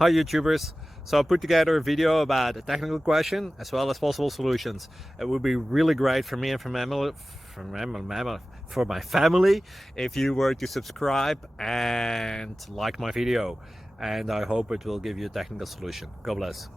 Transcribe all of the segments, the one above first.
Hi YouTubers! So I put together a video about a technical question as well as possible solutions. It would be really great for me and for my family if you were to subscribe and like my video, and I hope it will give you a technical solution. God bless.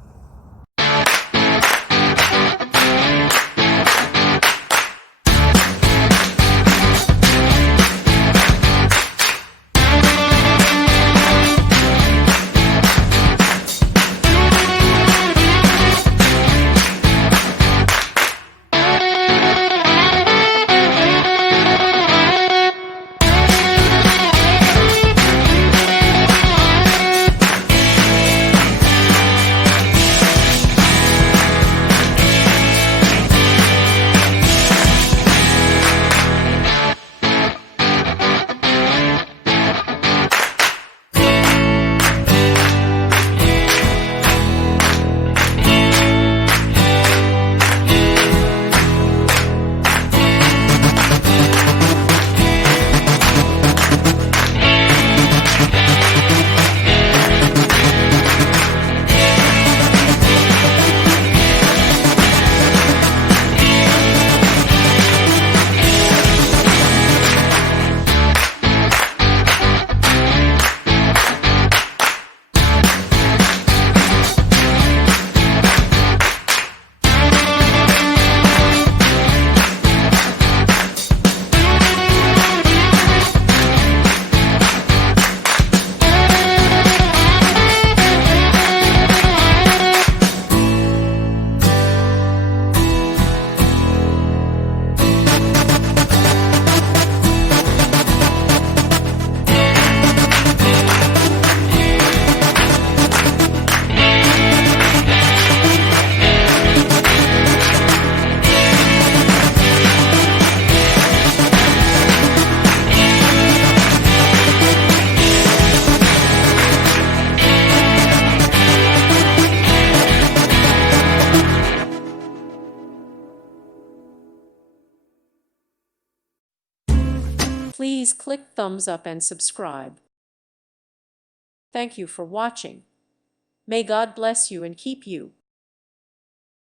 Please click thumbs up and subscribe. Thank you for watching. May God bless you and keep you.